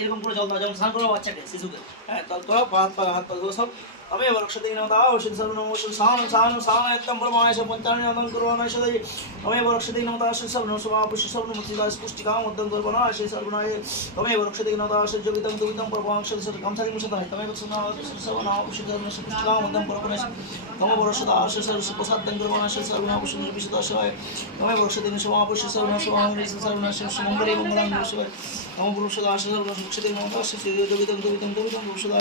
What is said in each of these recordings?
এরকম করে জল দাও, যেমন স্নান করা বাচ্চাকে শিশুকে। হ্যাঁ, তোরা হাত পা সব তবে রক্ষতে নমঃ ওষুধ সর্বনম ওষুধ সান একদম ব্রহ্মায় পঞ্চানন করবানায় সদাই তবে রক্ষতে নমঃ ওষুধ সর্বনম সমাপুষ্টি সর্বনম মুক্তিদাস পুষ্টিকাম উদ্যম করবানায় সেই সর্বনায় তবে রক্ষতে নমঃ ওষুধ যোগিতম দুবিতম পরমাংশ গামছারি মুসতায় তবে সর্বনম ওষুধ পুষ্টিকাম উদ্যম করবানায় তবে রক্ষতে ওষুধ প্রসাদং করবানায় সেই সর্বনম ওষুধ বিশুদ্ধাশয় তবে রক্ষতে সমাপুষ্টি সর্বনম সর্বনম মঙ্গলে মঙ্গলং বিশ্বয় তবে রক্ষতে ওষুধ রক্ষতে নমঃ ওষুধ যোগিতম দুবিতম ওষুধ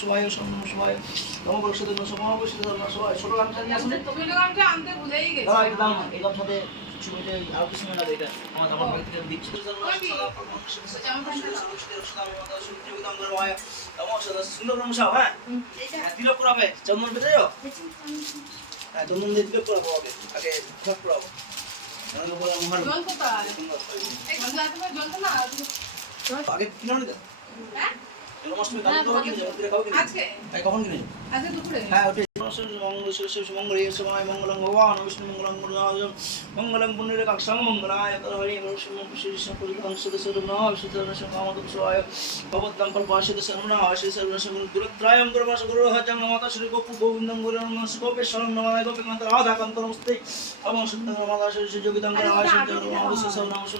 শিবায় শরণম শিবায় তবে রক্ষতে সমাপুষ্টি সর্বনম সবাই ছোট গামছা নিয়ে আসলে তুমি তো গামছা আনতে ভুলেই গেছো। দাঁড়া একদম এই গামছাতে ছবিতে আর কিছু না লাগে, এটা আমার ব্যাগ থেকে দিচ্ছি সুন্দর গামছা। হ্যাঁ তিলক করাবে, চন্দন পেতে যাও। হ্যাঁ চন্দন দিয়ে তিলক করাবো, আগে ঘট করাবো। জল কোথায়? এই গামছা তোমার জল তো না আগে কিনে আনি তো। হ্যাঁ জন্মাষ্টমী দাম তো কিনে যাবো, তুই খাও কিনে আজকে কখন কিনে আজকে দুপুরে। হ্যাঁ ওটাই মঙ্গল সময় মঙ্গলং ভগবান বিষ্ণু মঙ্গলং মঙ্গলং পুণ্যের কাক্ষাং মঙ্গলায় হরি ভগবদ্দাম কল্পাশিত সর্বনা আশি সর্বনাশং গুরুত্রায়ং গুরুবাস গুরুহজং নমাতা শ্রী গোপু গোবিন্দং গুরুং গোপেশ্বরং নমায় গোপীকান্ত রাধাকান্ত নমস্তে এবং সত্যং নমাতা শ্রী যোগিতং আশি সর্বনামস্য সর্বনামস্য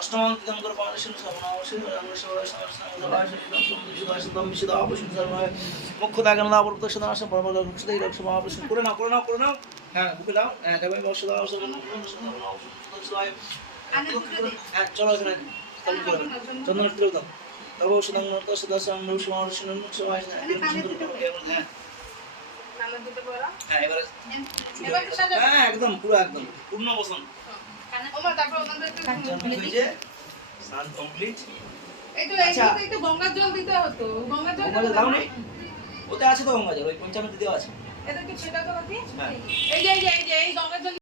অষ্টমাঙ্কিতং গুরুপাশিত সর্বনামস্য মুখ্য দাগন লাভ প্রত্যক্ষ দান আসে পরম লক্ষ্য দেই লক্ষ্য মহাপুরুষ করে নাও। হ্যাঁ বুকে দাও। হ্যাঁ তবে বর্ষ দাও হ্যাঁ চলো এখানে চন্দন তিলক দাও তবে ওষুধ সদাসন সমাবর্ষণ সবাই। হ্যাঁ হ্যাঁ এবারে হ্যাঁ একদম পুরো একদম পূর্ণ বসন স্নান কমপ্লিট। একটু গঙ্গার জল দিতে হতো। গঙ্গার জল দাও নেই, ওতে আছে তো গঙ্গা জল, ওই 95 দিতেও আছে। এটা কি সেটা তো বাকি। হ্যাঁ এই যে গঙ্গার জল